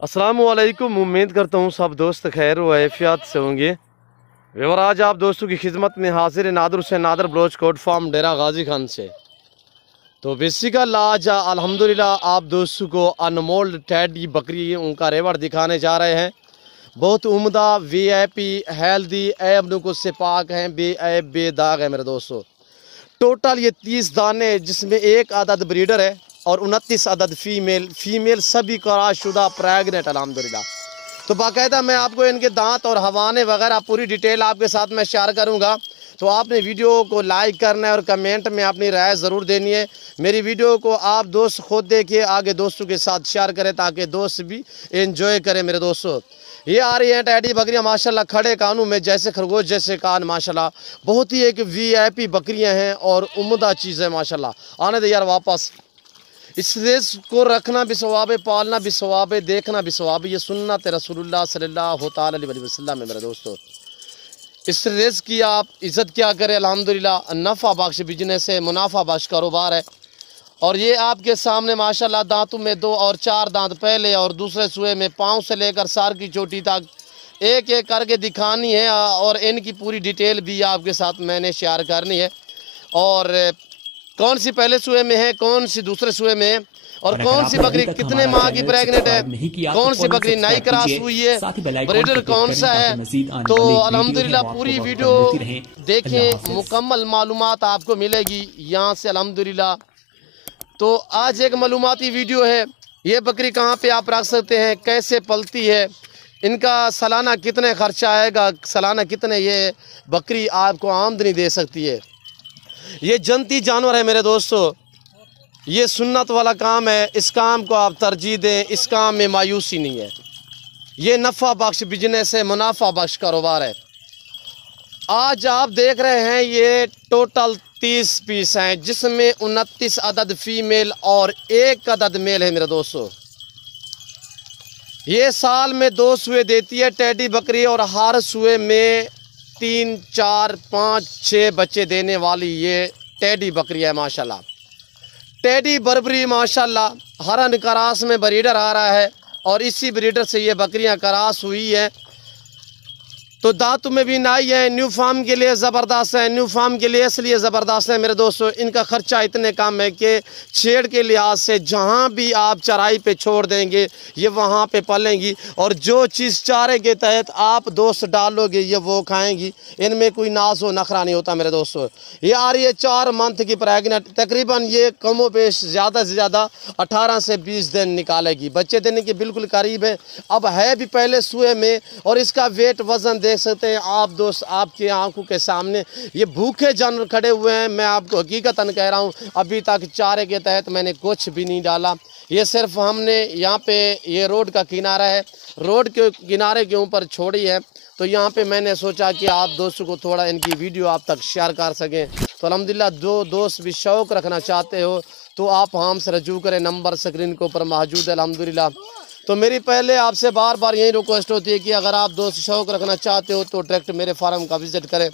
अस्सलामुअलैकुम। उम्मीद करता हूँ सब दोस्त खैर व आफियत से होंगे। और आज आप दोस्तों की खिदमत में हाजिर नादर से नादर ब्लोच कोट फार्म डेरा गाजी खान से। तो बेसिकल आज अल्हम्दुलिल्लाह आप दोस्तों को अनमोल टैडी बकरी उनका रेवड़ दिखाने जा रहे हैं। बहुत उम्दा VIP हेल्दी ऐब को से पाक हैं, बेऐब बेदाग है मेरे दोस्तों। टोटल ये 30 दाने जिसमें एक अदद ब्रीडर है और 29 अदद फीमेल सभी कराशुदा प्रेगनेंट अल्हम्दुलिल्लाह। तो बाकायदा मैं आपको इनके दांत और हवाने वगैरह पूरी डिटेल आपके साथ मैं शेयर करूंगा। तो आपने वीडियो को लाइक करना है और कमेंट में अपनी राय ज़रूर देनी है। मेरी वीडियो को आप दोस्त खुद देखिए, आगे दोस्तों के साथ शेयर करें ताकि दोस्त भी एंजॉय करें मेरे दोस्तों। ये आ रही हैं टैडी बकरियां माशाल्लाह, खड़े कानों में जैसे खरगोश जैसे कान माशाल्लाह। बहुत ही एक VIP बकरियां हैं और उम्दा चीज़ है माशाल्लाह। आने दे यार वापस। इस रेस को रखना भी सवाब है, पालना भी सवाब है, देखना भी सवाब है। ये सुन्नत रसूलुल्लाह सल्लल्लाहु अलैहि वसल्लम है मेरे दोस्तों। इस रेस की आप इज़्ज़त क्या करें अल्हम्दुलिल्लाह। नफ़ा बख्श बिजनेस है, मुनाफा बख्श कारोबार है। और ये आपके सामने माशाल्लाह दांतों में 2 और 4 दांत पहले और दूसरे सुए में पाँव से लेकर सार की चोटी तक एक एक करके दिखानी है और इनकी पूरी डिटेल भी आपके साथ मैंने शेयर करनी है। और कौन सी पहले सुए में है, कौन सी दूसरे सुए में है और कौन सी बकरी कितने माह की प्रेग्नेंट है, कौन सी बकरी नई क्रॉस हुई है, ब्रीडर कौन सा है। तो अल्हम्दुलिल्लाह पूरी वीडियो देखें, मुकम्मल मालूमात आपको मिलेगी यहाँ से अल्हम्दुलिल्लाह। तो आज एक मालूमाती वीडियो है। ये बकरी कहाँ पे आप रख सकते हैं, कैसे पलती है, इनका सालाना कितने खर्चा आएगा, सालाना कितने ये बकरी आपको आमदनी दे सकती है। ये जनती जानवर है मेरे दोस्तों, ये सुन्नत वाला काम है। इस काम को आप तरजीह दें, इस काम में मायूसी नहीं है। ये नफ़ा बख्श बिजनेस है, मुनाफा बख्श कारोबार है। आज आप देख रहे हैं ये टोटल 30 पीस हैं जिसमें 29 अदद फीमेल और 1 अदद मेल है मेरे दोस्तों। ये साल में 2 सुए देती है टैडी बकरी और हर सुए में 3, 4, 5, 6 बच्चे देने वाली ये टैडी बकरी है माशाल्लाह। टैडी बर्बरी माशाल्लाह हरन करास में ब्रीडर आ रहा है और इसी ब्रीडर से ये बकरियां करास हुई है। तो दांतों में भी नाई है, न्यू फार्म के लिए ज़बरदस्त है। न्यू फार्म के लिए इसलिए ज़बरदस्त है मेरे दोस्तों, इनका ख़र्चा इतने कम है कि छेड़ के लिहाज से जहाँ भी आप चराई पे छोड़ देंगे ये वहाँ पे पलेंगी और जो चीज़ चारे के तहत आप दोस्त डालोगे ये वो खाएंगी। इनमें कोई नाज व नखरा नहीं होता मेरे दोस्तों। ये आ रही है 4 मंथ की प्रेगनेंट, तकरीबन ये कमो पेश ज़्यादा से ज़्यादा 18 से 20 दिन निकालेगी। बच्चे देने के बिल्कुल करीब है, अब है भी पहले सुए में। और इसका वेट वज़न देख सकते हैं आप दोस्त आपकी आंखों के सामने। ये भूखे जानवर खड़े हुए हैं, मैं आपको हकीकतन कह रहा हूँ। अभी तक चारे के तहत मैंने कुछ भी नहीं डाला। ये सिर्फ हमने यहाँ पे ये रोड का किनारा है, रोड के किनारे के ऊपर छोड़ी है। तो यहाँ पे मैंने सोचा कि आप दोस्तों को थोड़ा इनकी वीडियो आप तक शेयर कर सकें। तो अल्हम्दुलिल्लाह जो दोस्त भी शौक़ रखना चाहते हो तो आप हमसे रजू करें, नंबर स्क्रीन के ऊपर मौजूद है अल्हम्दुलिल्लाह। तो मेरी पहले आपसे बार बार यही रिक्वेस्ट होती है कि अगर आप दोस्त शौक़ रखना चाहते हो तो डायरेक्ट मेरे फार्म का विज़िट करें।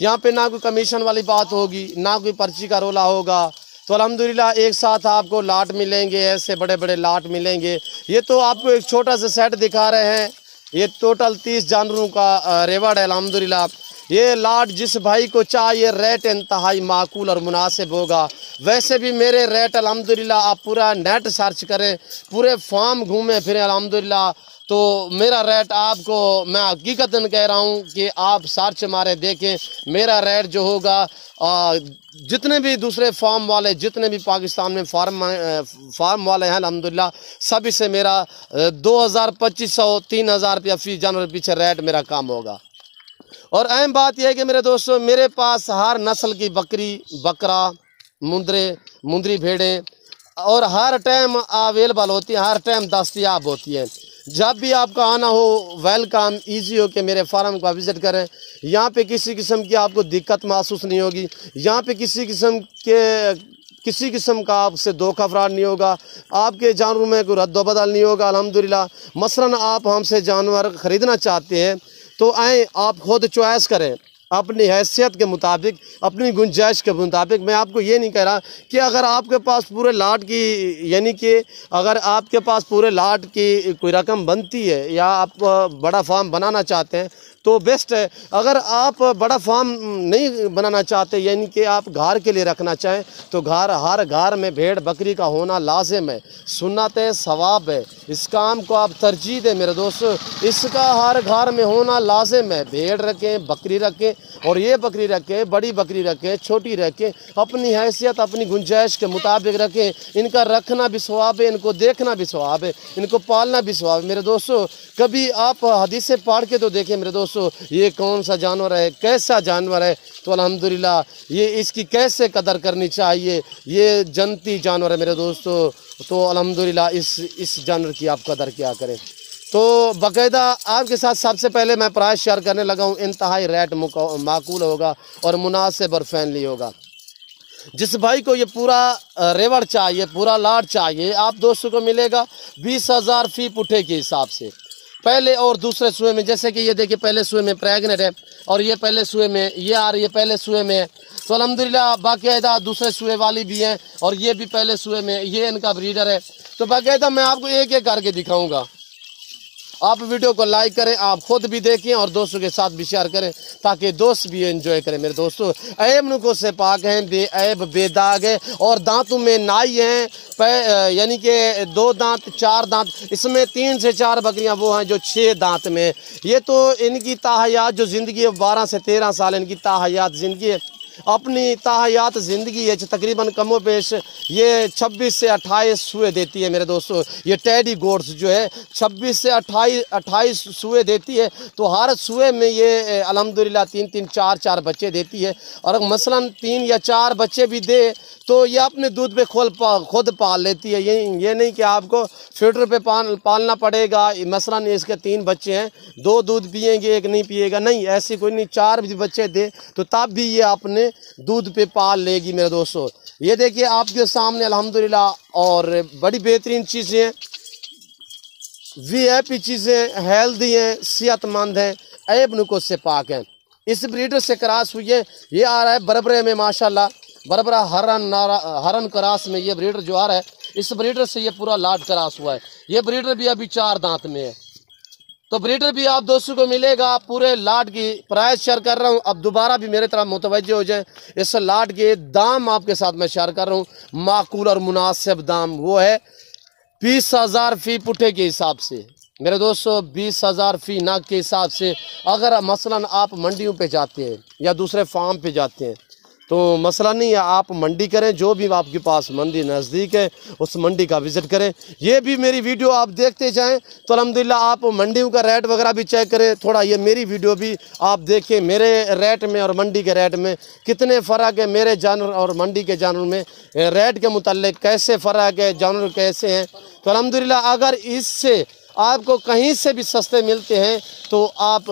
यहाँ पे ना कोई कमीशन वाली बात होगी, ना कोई पर्ची का रोला होगा। तो अल्हम्दुलिल्लाह एक साथ आपको लाट मिलेंगे, ऐसे बड़े बड़े लाट मिलेंगे। ये तो आपको एक छोटा सा सेट दिखा रहे हैं। ये टोटल 30 जानवरों का रेवड़ है अल्हम्दुलिल्लाह। ये लाट जिस भाई को चाहिए रेट इंतहाई माकूल और मुनासिब होगा। वैसे भी मेरे रेट अल्हम्दुलिल्लाह आप पूरा नेट सर्च करें, पूरे फार्म घूमें फिरें अल्हम्दुलिल्लाह, तो मेरा रेट आपको मैं हकीकतन कह रहा हूँ कि आप सर्च मारे देखें। मेरा रेट जो होगा जितने भी दूसरे फार्म वाले, जितने भी पाकिस्तान में फार्म वाले हैं अल्हम्दुलिल्लाह, सभी से मेरा 2000-2500 3000 रुपया फी जानवर पीछे रेट मेरा कम होगा। और अहम बात यह है कि मेरे दोस्तों मेरे पास हर नस्ल की बकरी, बकरा, मुंदरी भेड़ें और हर टाइम अवेलेबल होती हैं, हर टाइम दस्तयाब होती हैं। जब भी आपका आना हो वेलकम, इजी हो कि मेरे फार्म का विज़िट करें। यहाँ पे किसी किस्म की आपको दिक्कत महसूस नहीं होगी। यहाँ पे किसी किस्म का आपसे धोखा फ्रॉड नहीं होगा। आपके जानवरों में कोई रद्द-बदल नहीं होगा अल्हम्दुलिल्लाह। मसलन आप हमसे जानवर ख़रीदना चाहते हैं तो आएँ, आप खुद चॉइस करें। अपनी हैसियत के मुताबिक, अपनी गुंजाइश के मुताबिक। मैं आपको ये नहीं कह रहा कि अगर आपके पास पूरे लाट की, यानी कि अगर आपके पास पूरे लाट की कोई रकम बनती है या आप बड़ा फार्म बनाना चाहते हैं तो बेस्ट है। अगर आप बड़ा फार्म नहीं बनाना चाहते, यानी कि आप घर के लिए रखना चाहें, तो हर घर में भेड़ बकरी का होना लाजिम है, सुन्नत है, सवाब है। इस काम को आप तरजीह दें मेरे दोस्तों, इसका हर घर में होना लाजिम है। भेड़ रखें, बकरी रखें, और ये बकरी रखें, बड़ी बकरी रखें, छोटी रखें, अपनी हैसियत अपनी गुंजाइश के मुताबिक रखें। इनका रखना भी सवाब है, इनको देखना भी सवाब है, इनको पालना भी सवाब है मेरे दोस्तों। कभी आप हदीसें पढ़ के तो देखें मेरे दोस्तों, ये कौन सा जानवर है, कैसा जानवर है, तो अल्हम्दुलिल्लाह ये इसकी कैसे कदर करनी चाहिए। ये जन्नती जानवर है मेरे दोस्तों, तो अल्हम्दुलिल्लाह इस जानवर की आप कदर क्या करें। तो बाकायदा आपके साथ सबसे पहले मैं प्राइस शेयर करने लगा हूँ, इंतहाई रेट माकूल होगा और मुनासिब और फैनली होगा। जिस भाई को ये पूरा रेवड़ चाहिए, पूरा लाट चाहिए, आप दोस्तों को मिलेगा 20,000 फी पुठे के हिसाब से, पहले और दूसरे सुए में। जैसे कि ये देखिए, पहले सुए में प्रेग्नेंट है और ये पहले सुए में ये आ रही है, पहले सुए में। तो अल्हम्दुलिल्लाह बाकायदा दूसरे सुए वाली भी हैं और ये भी पहले सुए में, ये इनका ब्रीडर है। तो बाकायदा मैं आपको एक एक करके दिखाऊंगा। आप वीडियो को लाइक करें, आप खुद भी देखें और दोस्तों के साथ भी शेयर करें ताकि दोस्त भी एंजॉय करें मेरे दोस्तों। ऐब नुकों से पाक हैं, बेऐब बेदाग है और दांतों में नाई हैं, यानी कि 2 दांत 4 दांत, इसमें 3 से 4 बकरियां वो हैं जो 6 दांत में। ये तो इनकी ताहयात जो ज़िंदगी है 12 से 13 साल इनकी ताहयात ज़िंदगी है। अपनी ताहयात ज़िंदगी है तकरीबन कमो पेश ये 26 से 28 सुए देती है मेरे दोस्तों। ये टेडी गोड्स जो है 26 से 28 सुए देती है। तो हर सुए में ये अल्हम्दुलिल्लाह 3-3 4-4 बच्चे देती है। और मसलन 3 या 4 बच्चे भी दे तो ये अपने दूध पे खुद पाल लेती है। ये नहीं कि आपको फीडर पे पालना पड़ेगा। मसलन इसके 3 बच्चे हैं, 2 दूध पिएंगे, 1 नहीं पिएगा, नहीं ऐसी कोई नहीं। 4 भी बच्चे दे तो तब भी ये अपने दूध पे पाल लेगी मेरे दोस्तों। ये देखिए आपके सामने अल्हम्दुलिल्लाह, और बड़ी बेहतरीन चीज़ें, VIP चीज़ें, हेल्दी हैं, सेहतमंद हैं, ऐब नुकों से पाक हैं। इस ब्रीडर से क्रॉस हुई है, ये आ रहा है बरबरे में माशाल्लाह, बरबरा हरन क्रॉस में ये ब्रीडर जो आ रहा है, इस ब्रीडर से ये पूरा लाट क्रॉस हुआ है। ये ब्रीडर भी अभी 4 दांत में है। तो ब्रीडर भी आप दोस्तों को मिलेगा। पूरे लाट की प्राइस शेयर कर रहा हूँ। अब दोबारा भी मेरे तरफ मुतवज्जे हो जाए, इस लाट के दाम आपके साथ मैं शेयर कर रहा हूँ, माकूल और मुनासिब दाम। वो है 20,000 फी पुठे के हिसाब से मेरे दोस्तों, 20,000 फी नाक के हिसाब से। अगर मसलन आप मंडियों पे जाते हैं या दूसरे फार्म पे जाते हैं तो मसला नहीं है, आप मंडी करें, जो भी आपके पास मंडी नज़दीक है उस मंडी का विज़िट करें। ये भी मेरी वीडियो आप देखते जाएं तो अल्हम्दुलिल्लाह आप मंडियों का रेट वगैरह भी चेक करें थोड़ा। ये मेरी वीडियो भी आप देखें, मेरे रेट में और मंडी के रेट में कितने फ़र्क है, मेरे जानवर और मंडी के जानवर में रेट के मुताल्लिक कैसे फ़र्क है, जानवर कैसे हैं। तो अल्हम्दुलिल्लाह अगर इससे आपको कहीं से भी सस्ते मिलते हैं तो आप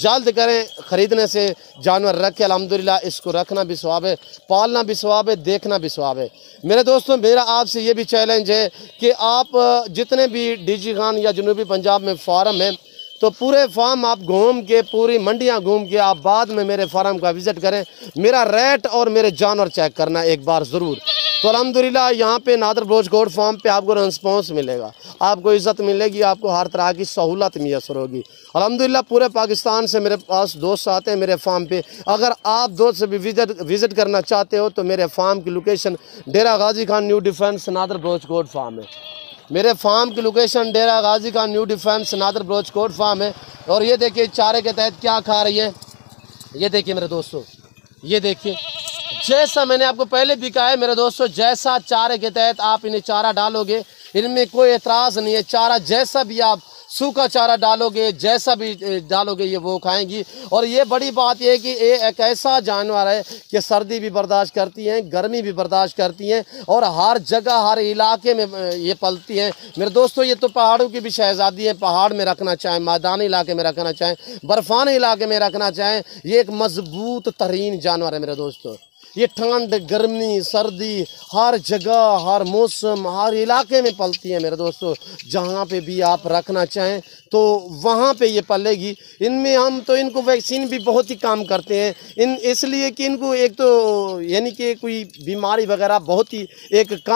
जल्द करें ख़रीदने से। जानवर रख के अल्हम्दुलिल्लाह इसको रखना भी सवाब है, पालना भी सवाब है, देखना भी सवाब है मेरे दोस्तों। मेरा आपसे ये भी चैलेंज है कि आप जितने भी डीजी खान या जनूबी पंजाब में फार्म है तो पूरे फार्म आप घूम के, पूरी मंडियां घूम के आप बाद में मेरे फार्म का विज़िट करें, मेरा रेट और मेरे जानवर चेक करना एक बार ज़रूर। तो अल्हम्दुलिल्लाह यहाँ पे नादर बलोच गोट फार्म पे आपको रिस्पॉन्स मिलेगा, आपको इज़्ज़त मिलेगी, आपको हर तरह की सहूलत मैसर होगी अल्हम्दुलिल्लाह। पूरे पाकिस्तान से मेरे पास दोस्त आते हैं मेरे फार्म पे। अगर आप दोस्त से भी विज़िट करना चाहते हो तो मेरे फार्म की location Dera Ghazi Khan new defence Nadir Baloch goat farm है। मेरे फार्म की location Dera Ghazi Khan new defence Nadir Baloch goat farm है। और ये देखिए चारे के तहत क्या खा रही है, ये देखिए मेरे दोस्तों, ये देखिए जैसा मैंने आपको पहले भी कहा है मेरे दोस्तों, जैसा चारे के तहत आप इन्हें चारा डालोगे इनमें कोई एतराज़ नहीं है। चारा जैसा भी आप सूखा चारा डालोगे, जैसा भी डालोगे ये वो खाएंगी। और ये बड़ी बात ये है कि ये एक ऐसा जानवर है कि सर्दी भी बर्दाश्त करती हैं, गर्मी भी बर्दाश्त करती हैं और हर जगह हर इलाके में ये पलती हैं मेरे दोस्तों। ये तो पहाड़ों की भी शहजादी है, पहाड़ में रखना चाहें, मैदानी इलाके में रखना चाहें, बर्फानी इलाके में रखना चाहें, ये एक मजबूत तरीन जानवर है मेरे दोस्तों। ये ठंड, गर्मी, सर्दी हर जगह, हर मौसम, हर इलाके में पलती है मेरे दोस्तों। जहाँ पे भी आप रखना चाहें तो वहाँ पे ये पलेगी। इनमें हम तो इनको वैक्सीन भी बहुत ही काम करते हैं इन, इसलिए कि इनको एक तो यानी कि कोई बीमारी वगैरह बहुत ही एक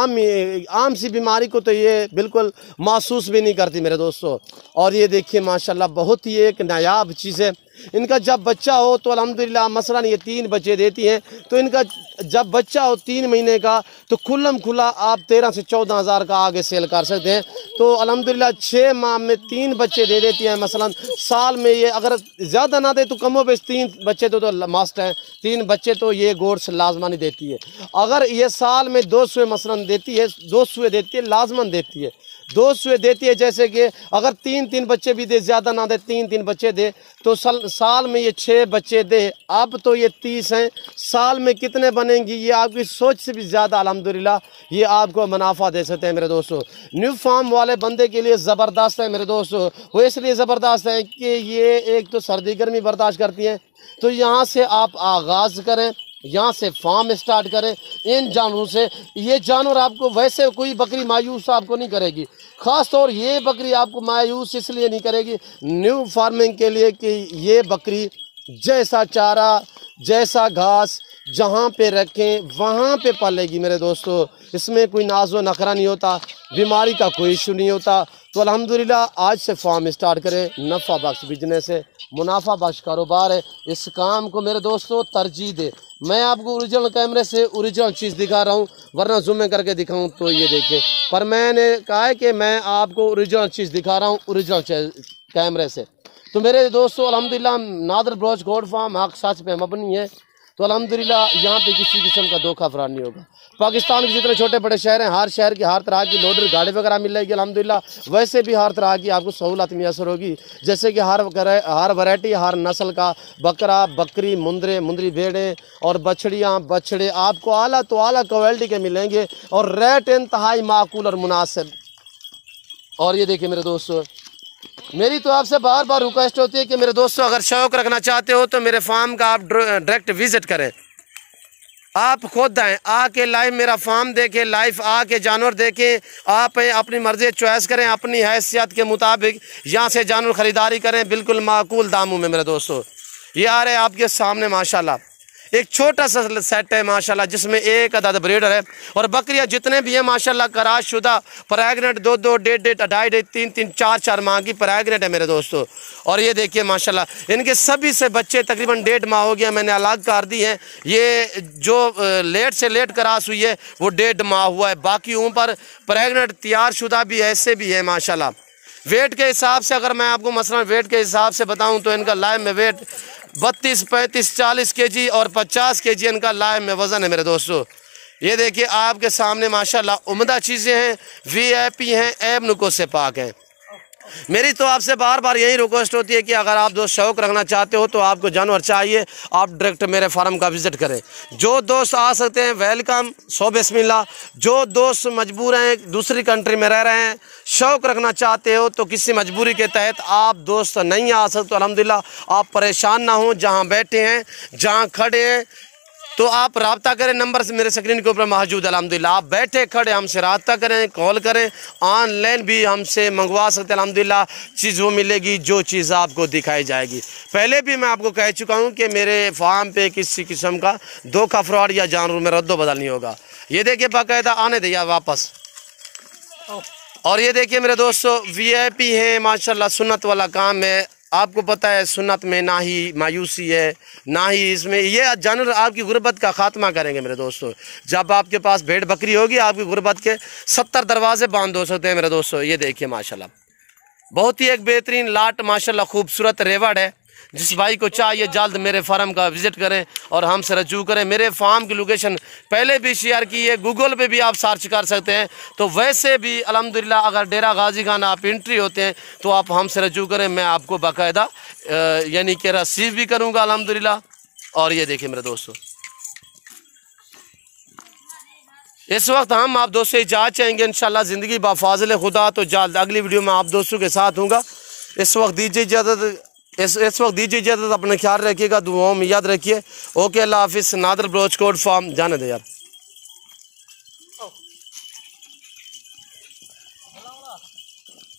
आम सी बीमारी को तो ये बिल्कुल महसूस भी नहीं करती मेरे दोस्तों। और ये देखिए माशाल्लाह बहुत ही एक नायाब चीज़ है। इनका जब बच्चा हो तो अल्हम्दुलिल्लाह मसलन ये 3 बच्चे देती हैं, तो इनका जब बच्चा हो 3 महीने का तो खुल्लम खुला आप 13 से 14 हज़ार का आगे सेल कर सकते हैं। तो अल्हम्दुलिल्लाह 6 माह में 3 बच्चे दे देती हैं। मसलन साल में ये अगर ज़्यादा ना दे तो कमो बेश 3 बच्चे तो मस्ट हैं, 3 बच्चे तो ये गोड्स लाजमानी देती है। अगर ये साल में 2 सुए मसलन देती है, 2 सुए देती है, लाजमन देती है, 2 सुए देती है। जैसे कि अगर 3-3 बच्चे भी दे, ज़्यादा ना दे 3-3 बच्चे दे तो साल में ये 6 बच्चे दे। अब तो ये 30 हैं, साल में कितने बनेंगी ये आपकी सोच से भी ज़्यादा अल्हम्दुलिल्लाह ये आपको मुनाफा दे सकते हैं मेरे दोस्तों। न्यू फार्म वाले बंदे के लिए ज़बरदस्त है मेरे दोस्तों। वो इसलिए ज़बरदस्त है कि ये एक तो सर्दी गर्मी बर्दाश्त करती हैं। तो यहाँ से आप आगाज़ करें, यहाँ से फार्म स्टार्ट करें इन जानवरों से। ये जानवर आपको वैसे कोई बकरी मायूस आपको नहीं करेगी, ख़ास तौर ये बकरी आपको मायूस इसलिए नहीं करेगी न्यू फार्मिंग के लिए कि ये बकरी जैसा चारा, जैसा घास जहाँ पे रखें वहाँ पे पालेगी मेरे दोस्तों। इसमें कोई नाज़ो नखरा नहीं होता, बीमारी का कोई इशू नहीं होता। तो अल्हम्दुलिल्लाह आज से फार्म स्टार्ट करें, नफ़ा बख्श बिजनेस है, मुनाफा बख्श कारोबार है। इस काम को मेरे दोस्तों तरजीह दे। मैं आपको ओरिजिनल कैमरे से ओरिजिनल चीज़ दिखा रहा हूँ, वरना जूम करके दिखाऊँ तो ये देखें, पर मैंने कहा है कि मैं आपको ओरिजिनल चीज़ दिखा रहा हूँ ओरिजिनल कैमरे से। तो मेरे दोस्तों अल्हम्दुलिल्लाह नादर ब्रोच गोड फार्म हक सच पे मबनी है। तो अल्हम्दुलिल्लाह यहाँ पे किसी किस्म का धोखा फराड नहीं होगा। पाकिस्तान के जितने छोटे बड़े शहर हैं, हर शहर की हर तरह की लोडर गाड़ी वगैरह मिलेगी अल्हम्दुलिल्लाह। वैसे भी हर तरह की आपको सहूलत मैसर होगी, जैसे कि हर वैरायटी, हर नस्ल का बकरा, बकरी, मुंदरी भेड़ें और बछड़ियाँ, बछड़े आपको आला तो आला क्वालिटी के मिलेंगे और रेट इंतहाई माकूल और मुनासिब। और ये देखिए मेरे दोस्तों, मेरी तो आपसे बार बार रिक्वेस्ट होती है कि मेरे दोस्तों अगर शौक़ रखना चाहते हो तो मेरे फार्म का आप डायरेक्ट विज़िट करें, आप खुद आएँ, आके लाइव मेरा फार्म देखें, लाइव आके जानवर देखें, आप अपनी मर्ज़ी चॉइस करें, अपनी हैसियत के मुताबिक यहाँ से जानवर ख़रीदारी करें बिल्कुल माकूल दामों में मेरे दोस्तों। ये आ रहे हैं आपके सामने माशाल्लाह, एक छोटा सा सेट है माशाल्लाह जिसमें एक अदद ब्रीडर है। और बकरियां जितने भी हैं माशाल्लाह कराश शुदा, प्रेग्नेंट 2-2, 1.5, 2.5, 3-3, 4-4 माह की प्रेग्नेंट है मेरे दोस्तों। और ये देखिए माशाल्लाह इनके सभी से बच्चे तकरीबन 1.5 माह हो गया, मैंने अलग कर दी हैं। ये जो लेट से लेट कराश हुई है वो 1.5 माह हुआ है, बाकी ऊपर प्रेग्नेंट तैयार शुदा भी ऐसे भी है माशाल्लाह। वेट के हिसाब से अगर मैं आपको मसलन वेट के हिसाब से बताऊँ तो इनका लाइव में वेट 32, 35, 40 kg और 50 kg इनका लाइव में वज़न है मेरे दोस्तों। ये देखिए आपके सामने माशाल्लाह उम्दा चीज़ें हैं, VIP हैं, ऐब नुको से पाक हैं। मेरी तो आपसे बार बार यही रिक्वेस्ट होती है कि अगर आप दोस्त शौक़ रखना चाहते हो तो आपको जानवर चाहिए, आप डायरेक्ट मेरे फार्म का विज़िट करें। जो दोस्त आ सकते हैं वेलकम, सो बिस्मिल्लाह। जो दोस्त मजबूर हैं, दूसरी कंट्री में रह रहे हैं, शौक़ रखना चाहते हो तो किसी मजबूरी के तहत आप दोस्त नहीं आ सकते तो अल्हम्दुलिल्लाह आप परेशान ना हो, जहाँ बैठे हैं, जहाँ खड़े हैं तो आप रब्ता करें, नंबर से मेरे स्क्रीन के ऊपर मौजूद अल्हम्दुलिल्लाह। आप बैठे खड़े हमसे रब्ता करें, कॉल करें, ऑनलाइन भी हमसे मंगवा सकते हैं अल्हम्दुलिल्लाह। चीज़ वो मिलेगी जो चीज़ आपको दिखाई जाएगी। पहले भी मैं आपको कह चुका हूँ कि मेरे फार्म पे किसी किस्म का धोखा फ्रॉड या जानवर में रद्दो बदल नहीं होगा। ये देखिए बाकायदा आने दिया वापस। और ये देखिए मेरे दोस्तों VIP है माशाल्लाह, सुन्नत वाला काम है। आपको पता है सुन्नत में ना ही मायूसी है ना ही इसमें, ये जानवर आपकी गुर्बत का खात्मा करेंगे मेरे दोस्तों। जब आपके पास भेड़ बकरी होगी आपकी गुर्बत के 70 दरवाजे बंद हो सकते हैं मेरे दोस्तों। ये देखिए माशाल्लाह बहुत ही एक बेहतरीन लाट माशाल्लाह खूबसूरत रेवड़ है। जिस भाई को चाहिए जल्द मेरे फार्म का विज़िट करें और हमसे रजू करें। मेरे फार्म की लोकेशन पहले भी शेयर की है, गूगल पे भी आप सर्च कर सकते हैं। तो वैसे भी अल्हम्दुलिल्लाह अगर डेरा गाजी खान आप एंट्री होते हैं तो आप हमसे रजू करें, मैं आपको बाकायदा यानी कि रिसीव भी करूँगा अल्हम्दुलिल्लाह। और ये देखिए मेरे दोस्तों इस वक्त हम आप दोस्तों इजाज़त चाहेंगे इंशाल्लाह ज़िंदगी बाफाज़िल खुदा। तो जल्द अगली वीडियो में आप दोस्तों के साथ हूँगा। इस वक्त दीजिए इजाज़त, इस वक्त दीजिए इजाज़त, अपना ख्याल रखिएगा, दुआओं में याद रखिए। ओके, अल्लाह हाफिज़। नादर ब्रोच कोड फार्म, जाने दे यार।